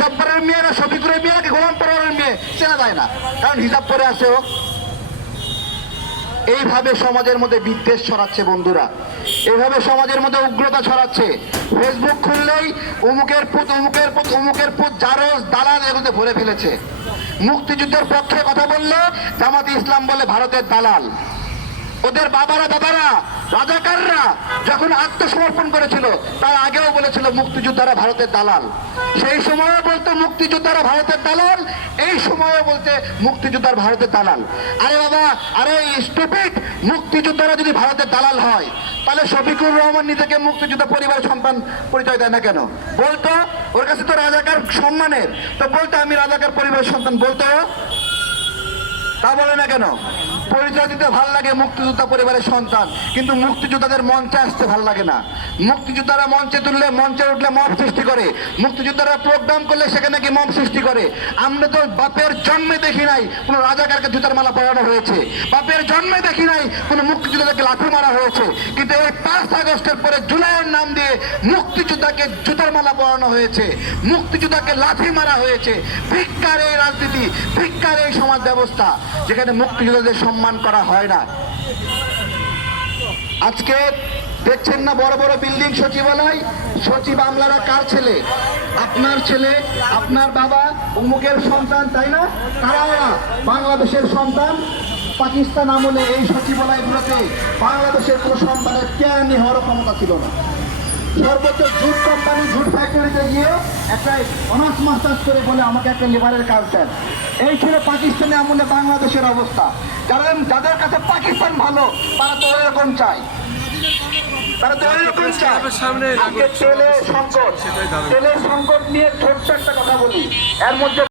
জব্বারের মেয়ে না শফিকুরের মেয়ে নাকি গোলাম পরোয়ারের মেয়ে চেনা যায় না, কারণ হিজাব পরে আছে ও। এইভাবে সমাজের মধ্যে বিদ্বেষ ছড়াচ্ছে বন্ধুরা, এইভাবে সমাজের মধ্যে উগ্রতা ছড়াচ্ছে। ফেসবুক খুললেই অমুকের পুত অমুকের পুত অমুকের পুত জারজ দালাল এগুলোতে ভরে ফেলেছে। মুক্তিযুদ্ধের পক্ষে কথা বললে জামাতে ইসলাম বলে ভারতের দালাল। ওদের বাবারা দাদারা রাজাকাররা যখন আত্মসমর্পণ করেছিল তার আগেও বলেছিল মুক্তিযোদ্ধারা ভারতের দালাল। সেই সময়ও বলতো মুক্তিযোদ্ধারা ভারতের দালাল, এই সময়ও বলতে মুক্তিযোদ্ধার ভারতের দালাল। আরে বাবা, আরে স্টুপিড, মুক্তিযোদ্ধারা যদি ভারতের দালাল হয় তাহলে শফিকুর রহমান নিজেকে মুক্তিযোদ্ধা পরিবারের সন্তান পরিচয় দেয় না কেন? বলতো ওর কাছে তো রাজাকার সম্মানের, তো বলতো আমি রাজাকার পরিবারের সন্তান, বলতো তা বলে না কেন? পরিচয় দিতে ভাল লাগে মুক্তিযোদ্ধা পরিবারের সন্তান, কিন্তু মুক্তিযোদ্ধাদের মঞ্চে আসতে ভাল লাগে না। মুক্তিযোদ্ধারা মঞ্চে উঠলে মব সৃষ্টি করে, মুক্তিযোদ্ধারা প্রোগ্রাম করলে সেখানে কি মব সৃষ্টি করে। আমরা তো বাপের জন্মে দেখি নাই কোনো রাজাকারকে জুতার মালা পরানো হয়েছে, বাপের জন্মে দেখি নাই কোনো মুক্তিযোদ্ধাকে লাঠি মারা হয়েছে, কিন্তু এই 5 আগস্টের পরে জুলাইয়ের নাম দিয়ে মুক্তিযোদ্ধাকে জুতার মালা পরানো হয়েছে, মুক্তিযোদ্ধাকে লাঠি মারা হয়েছে। ভিক্ষার এই রাজনীতি, ভিক্ষার এই সমাজ ব্যবস্থা যেখানে মুক্তিযোদ্ধাদের সম্মান করা হয় না। আজকে দেখছেন না বড় বড় বিল্ডিং সচিবালয়, সচিব আমলারা কার ছেলে? আপনার ছেলে, আপনার বাবা, অমুকের সন্তান, তাই না? কারা? বাংলাদেশের সন্তান। পাকিস্তান আমলে এই সচিবালয়গুলোতে বাংলাদেশের কোনো সন্তানের কেয়ানি হওয়ার ক্ষমতা ছিল না। সর্বোচ্চ জুট কোম্পানি, জুট ফ্যাক্টরিতে গিয়ে একটা অনার্স মাস্টার্স করে বলে আমাকে একটা লেবারের কাজ দেন। এই ছিল পাকিস্তানে আমলে বাংলাদেশের অবস্থা। যাদের কাছে পাকিস্তান ভালো তারা তো এরকম চায়, তেলের সংকট নিয়ে ছোট্ট একটা কথা বলি। এর মধ্যে